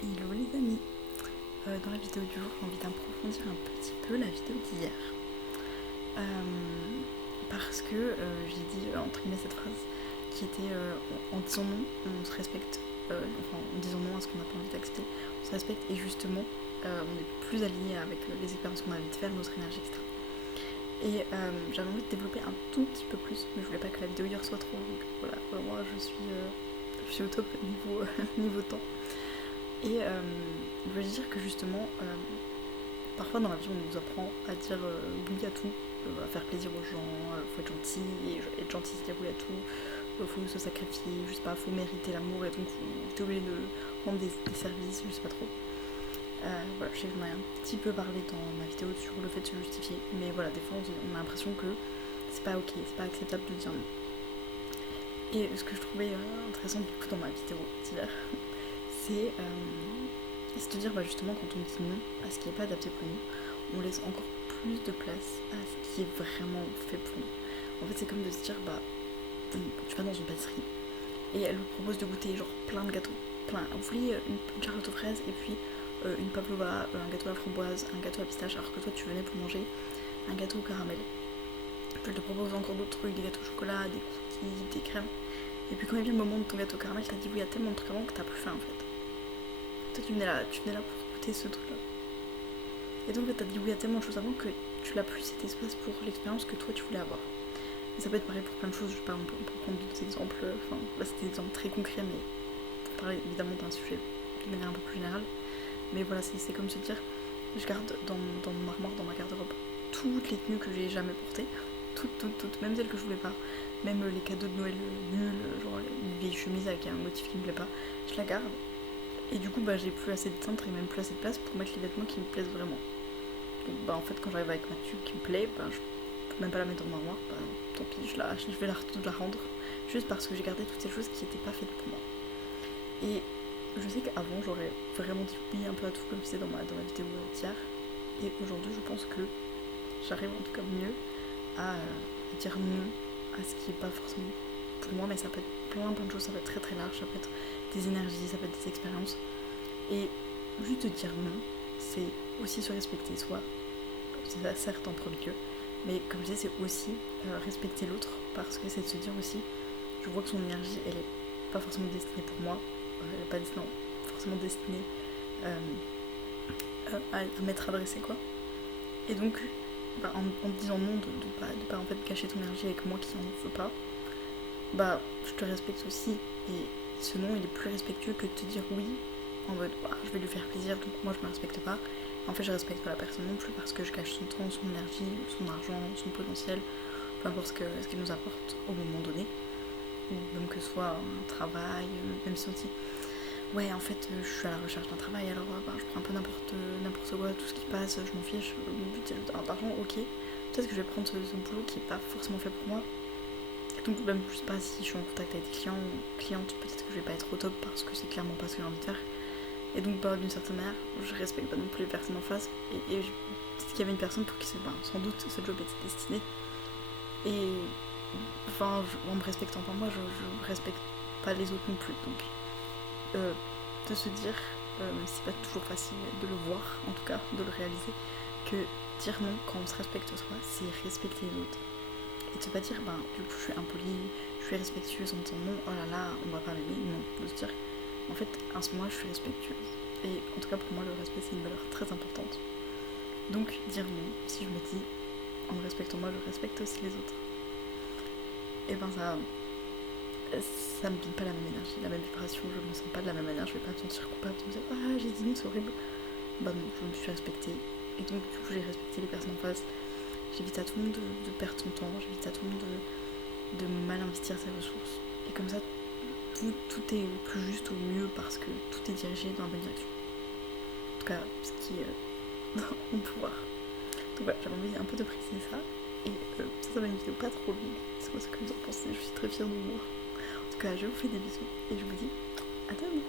Hello les amis. Dans la vidéo du jour, j'ai envie d'approfondir un petit peu la vidéo d'hier. Parce que j'ai dit entre guillemets cette phrase qui était en disant non, on se respecte, enfin en disant non à ce qu'on n'a pas envie d'accepter, on se respecte et justement on est plus aligné avec les expériences qu'on a envie de faire, notre énergie, etc. Et j'avais envie de développer un tout petit peu plus, mais je voulais pas que la vidéo hier soit trop longue. Voilà, moi je suis au top niveau, niveau temps. Et je veux dire que justement, parfois dans la vie on nous apprend à dire oui à tout, à faire plaisir aux gens, faut être gentil, et être gentil c'est dire oui à tout, faut se sacrifier, je sais pas, faut mériter l'amour et donc t'es obligé de rendre des services, je sais pas trop. Voilà, je sais que j'en ai un petit peu parlé dans ma vidéo sur le fait de se justifier, mais voilà, des fois on a l'impression que c'est pas ok, c'est pas acceptable de dire non. Et ce que je trouvais intéressant du coup dans ma vidéo d'hier, c'est de dire justement quand on dit non à ce qui n'est pas adapté pour nous, on laisse encore plus de place à ce qui est vraiment fait pour nous. En fait, c'est comme de se dire, tu vas dans une pâtisserie et elle vous propose de goûter genre plein de gâteaux. Plein. Vous voulez une charlotte aux fraises et puis une pavlova, un gâteau à la framboise, un gâteau à pistache, alors que toi tu venais pour manger un gâteau au caramel. Puis elle te propose encore d'autres trucs, des gâteaux au chocolat, des cookies, des crèmes. Et puis quand il vient le moment de ton gâteau au caramel, t'as dit oui à tellement de trucs avant que t'as plus faim en fait. Toi tu venais là pour goûter ce truc là. Et donc en fait, t'as dit oui à tellement de choses avant que tu l'as plus cet espace pour l'expérience que toi tu voulais avoir. Et ça peut être pareil pour plein de choses, je sais pas, on peut prendre d'autres exemples, enfin là c'était des exemples très concrets, mais pour parler évidemment d'un sujet de manière un peu plus générale. Mais voilà, c'est comme se dire, je garde dans mon armoire, dans ma garde-robe, toutes les tenues que j'ai jamais portées, toutes, même celles que je voulais pas, même les cadeaux de Noël nuls, genre une vieille chemise avec un motif qui me plaît pas, je la garde. Et du coup, j'ai plus assez de centre et même plus assez de place pour mettre les vêtements qui me plaisent vraiment. Donc, en fait, quand j'arrive avec ma tube qui me plaît, je peux même pas la mettre dans mon armoire, tant pis, je vais la rendre. Juste parce que j'ai gardé toutes ces choses qui n'étaient pas faites pour moi. Et je sais qu'avant, j'aurais vraiment dit oui un peu à tout, comme je disais dans ma vidéo d'hier. Et aujourd'hui, je pense que j'arrive en tout cas mieux à dire non à ce qui n'est pas forcément pour moi, mais ça peut être plein de choses, ça peut être très très large, ça peut être des énergies, ça peut être des expériences. Et juste de dire non, c'est aussi se respecter soi, c'est ça certes en premier lieu, mais comme je disais, c'est aussi respecter l'autre, parce que c'est de se dire aussi, je vois que son énergie, elle est pas forcément destinée pour moi, elle est pas forcément destinée à m'être adressée, quoi. Et donc, en te disant non, de pas en fait gâcher ton énergie avec moi qui en veux pas, je te respecte aussi. Et ce non, il est plus respectueux que de te dire oui en mode je vais lui faire plaisir donc moi je me respecte pas. En fait, je respecte pas la personne non plus parce que je gâche son temps, son énergie, son argent, son potentiel, peu importe ce qu'il nous apporte au moment donné. Ou même que ce soit un travail, même si on dit ouais, en fait, je suis à la recherche d'un travail alors je prends un peu n'importe quoi, tout ce qui passe, je m'en fiche, mon but c'est juste d'avoir d'argent, ok. Peut-être que je vais prendre ce boulot qui est pas forcément fait pour moi. Donc même je sais pas si je suis en contact avec des clients ou clientes, peut-être que je vais pas être au top parce que c'est clairement pas ce que j'ai envie de faire. Et donc d'une certaine manière, je respecte pas non plus les personnes en face. Et peut-être qu'il y avait une personne pour qui sans doute ce job était destiné. Et en me respectant pas moi, je respecte pas les autres non plus. Donc de se dire, c'est pas toujours facile de le voir, en tout cas de le réaliser, que dire non quand on se respecte soi, c'est respecter les autres. Et de se pas dire, du coup je suis impolie, je suis respectueuse en disant non, oh là là, on va pas m'aimer, non. De se dire, en fait, à ce moment-là, je suis respectueuse. Et en tout cas, pour moi, le respect, c'est une valeur très importante. Donc, dire non, si je me dis, en me respectant moi, je respecte aussi les autres, et ça me donne pas la même énergie, la même vibration, je me sens pas de la même manière, je vais pas me sentir coupable de me dire, j'ai dit non, c'est horrible. Non, je me suis respectée. Et donc, du coup, j'ai respecté les personnes en face. J'évite à tout le monde de perdre son temps, j'évite à tout le monde de mal investir ses ressources. Et comme ça, tout est plus juste au mieux parce que tout est dirigé dans la bonne direction. En tout cas, ce qui est dans mon pouvoir. Donc voilà, j'avais envie un peu de préciser ça. Et ça va être une vidéo pas trop longue. C'est quoi ce que vous en pensez? Je suis très fière de moi. En tout cas, je vous fais des bisous et je vous dis à demain.